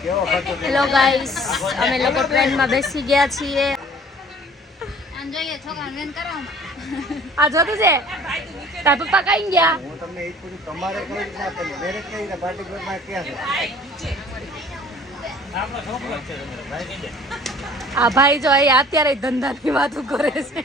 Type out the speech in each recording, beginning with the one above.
Hello guys, અમે લોકો ટ્રેનમાં બેસી ગયા છીએ. આ જોતું છે તાર પપ્પા કઈ ગયા? હું તમને એ પૂછું, તમારે કઈ રીતના કરી મેરેજ કઈ રીતે પાર્ટી પ્લોટમાં ક્યાં છે? આ ભાઈ જો અહીંયા અત્યારે ધંધાની વાતો કરે છે.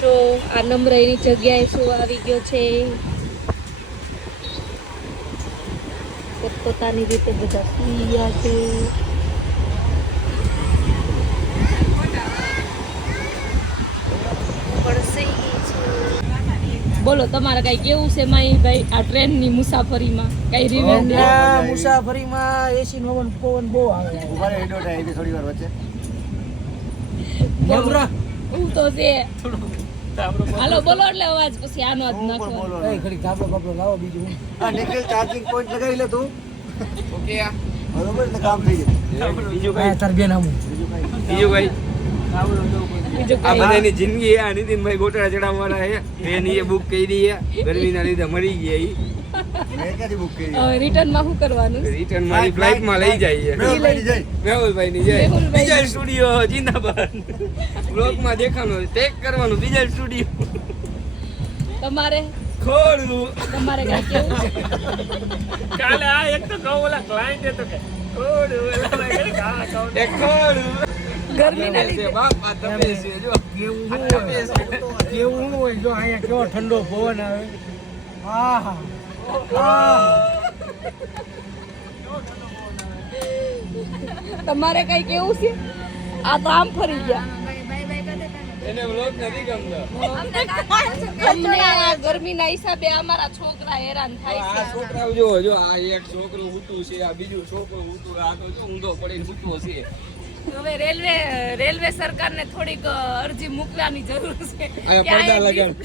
જો આ નમ્રયની જગ્યાએ શું આવી ગયો છે. પોતપોતાની રીતે બધા સુઈ ગયા છે. બોલો તમારે કઈ કેવું છે માઈ ભાઈ આ ટ્રેનની મુસાફરીમાં? કઈ રિવ્યુ? મુસાફરીમાં એસી નો પવન બહુ આવે. ઉભા રહે હેડો ટાઈમ થોડી વાર વચ્ચે. હું તો છે. હાલો બોલો એટલે અવાજ પછી આનો જ નાખો. એ ઘડી ગાબડો ગાબડો લાવો બીજું. આ નિકલ ચાર્જિંગ પોઈન્ટ લગાવી લે તું. ઓકે આ બરોબર એટલે કામ થઈ જાય. બીજું કઈ તાર બેન આવું બીજું કઈ બીજું આ કઈ બધાની જિંદગી આ નીતિનભાઈ ગોટડા ચડાવવાના છે. ટ્રેન એ બુક કરી દી ગરમીના લીધે મરી ગયા ઈ. મેં ક્યાંથી બુક કરી? હવે રિટર્નમાં શું કરવાનું? રિટર્ન મારી ફ્લાઇટમાં લઈ જાય મેહુલભાઈની જય. મેહુલભાઈ ની જય. મેહુલભાઈ. બીજા સ્ટુડિયો જિંદાબાદ. બ્લોગમાં દેખાનો ટેગ કરવાનું બીજા સ્ટુડિયો. તમારે ખોડું તમારે કઈ કેવું છે? કાલે આ એક તો કહું ઓલા ક્લાયન્ટ હતો કે ખોડું એલા ભાઈ ઘડી કા કહું એ ખોડું ગરમીના લીધે બાપ આ તપેસ છે જો કેવું આ તપેસ છે. કેવું શું હોય જો અહીંયા કેવો ઠંડો પવન આવે. આહા તમારે કઈ કેવું છે? આ તો આમ ફરી ગયા. એને બ્લોગ નથી ગમતો. અમને આ ગરમીના હિસાબે અમારા છોકરા હેરાન થાય આ છે. છોકરાઓ જો જો આ એક છોકરું ઊતું છે આ બીજું છોકરું ઊતું આ તો જો ઊંધો પડીને ઊતો છે. હવે રેલવે સરકારને થોડીક અરજી મૂકવાની જરૂર છે. આ કે પડદા અહીંયા લગાડ